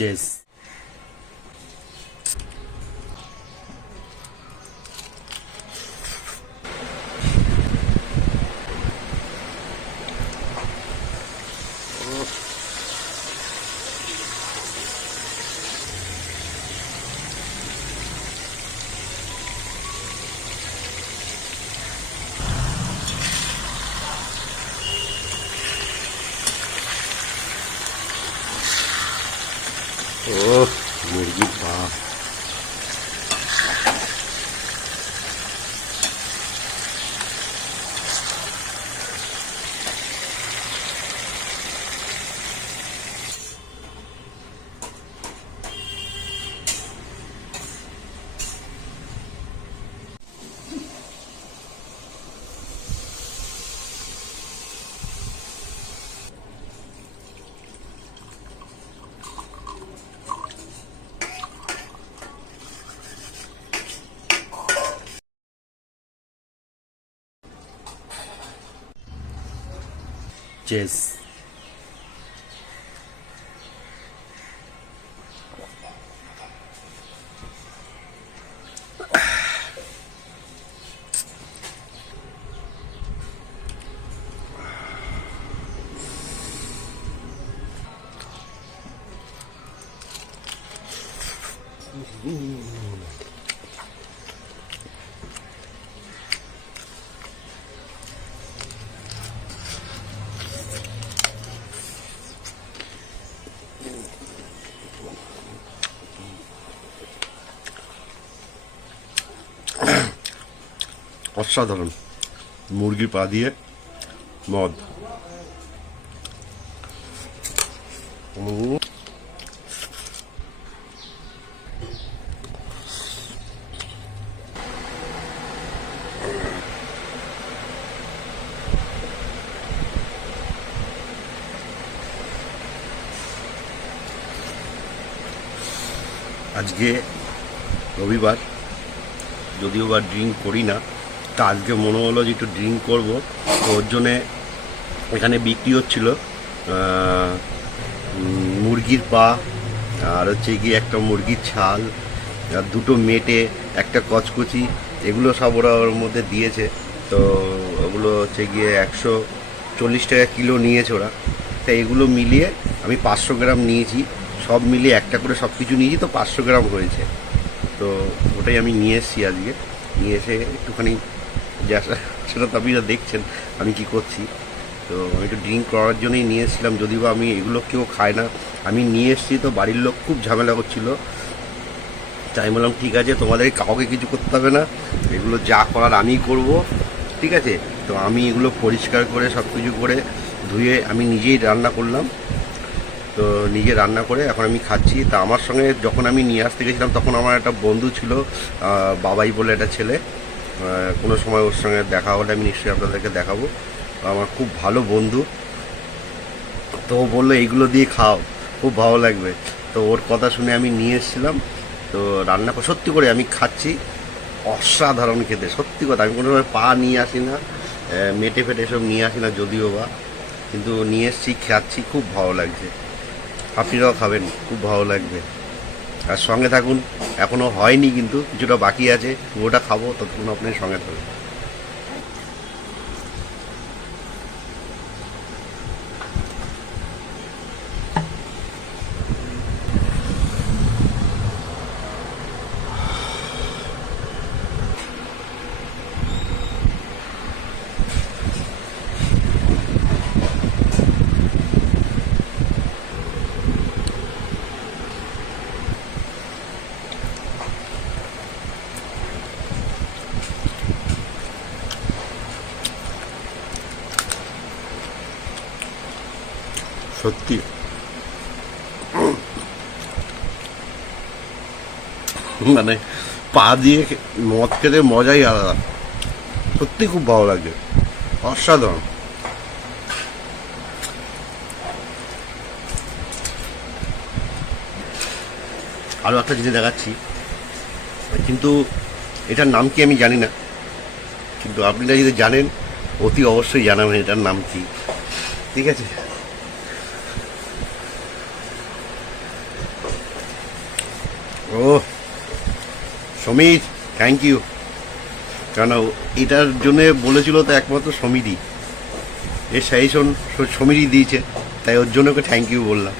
Chess. ও মুরগির পা। Chess. অসাধারণ মুরগির পা দিয়ে মদ। আজকে রবিবার, যদিও বা ড্রিঙ্ক করি না, তা আজকে মনে হলো যে একটু ড্রিঙ্ক করবো। তো ওর জন্যে এখানে বিক্রি হচ্ছিল মুরগির পা, আর হচ্ছে গিয়ে একটা মুরগির ছাল, আর দুটো মেটে, একটা কচকচি, এগুলো সব ওরা ওর মধ্যে দিয়েছে। তো ওগুলো হচ্ছে গিয়ে 140 টাকা কিলো নিয়েছে ওরা। তাই এগুলো মিলিয়ে আমি 500 গ্রাম নিয়েছি, সব মিলিয়ে একটা করে সব কিছু নিয়েছি, তো 500 গ্রাম হয়েছে। তো ওটাই আমি নিয়ে এসেছি আজকে। নিয়ে এসে একটুখানি যা সেটা তো আপনি দেখছেন আমি কি করছি। তো আমি একটু ড্রিঙ্ক করার জন্যই নিয়ে এসেছিলাম, যদিও আমি এগুলো কেউ খায় না। আমি নিয়ে এসেছি, তো বাড়ির লোক খুব ঝামেলা করছিল। তাই বললাম ঠিক আছে, তোমাদের কাউকে কিছু করতে হবে না, এগুলো যা করার আমিই করব, ঠিক আছে। তো আমি এগুলো পরিষ্কার করে সব কিছু করে ধুয়ে আমি নিজেই রান্না করলাম। তো নিজে রান্না করে এখন আমি খাচ্ছি। তা আমার সঙ্গে যখন আমি নিয়ে আসতে গেছিলাম, তখন আমার একটা বন্ধু ছিল, বাবাই বলে একটা ছেলে। কোনো সময় ওর সঙ্গে দেখা হলে আমি নিশ্চয়ই আপনাদেরকে দেখাবো। আমার খুব ভালো বন্ধু। তো ও বললো এইগুলো দিয়ে খাও, খুব ভালো লাগবে। তো ওর কথা শুনে আমি নিয়ে এসেছিলাম। তো রান্না করে সত্যি করে আমি খাচ্ছি, অসাধারণ খেতে। সত্যি কথা, আমি কোনো সময় পা নিয়ে আসি না, মেটে ফেটে সব নিয়ে আসি না যদিও বা, কিন্তু নিয়ে এসেছি, খাচ্ছি, খুব ভালো লাগছে। আপনারাও খাবেন, খুব ভালো লাগবে। আর সঙ্গে থাকুন, এখনও হয়নি কিন্তু কিছুটা বাকি আছে, পুরোটা খাবো, ততক্ষণ আপনার সঙ্গে থাকুন। সত্যি মানে পা দিয়ে মদ খেতে মজাই আলাদা, সত্যি খুব ভালো লাগে, অসাধারণ। আরও একটা জিনিস দেখাচ্ছি, কিন্তু এটার নাম কি আমি জানি না, কিন্তু আপনারা যদি জানেন অতি অবশ্যই জানাবেন এটার নাম কি, ঠিক আছে। ও সমীর, থ্যাংক ইউ। কেন এটার জন্য বলেছিল তো একমাত্র সমীরই, এর সাজেশন সমীরই দিয়েছে, তাই ওর জন্য ওকে থ্যাংক ইউ বললাম।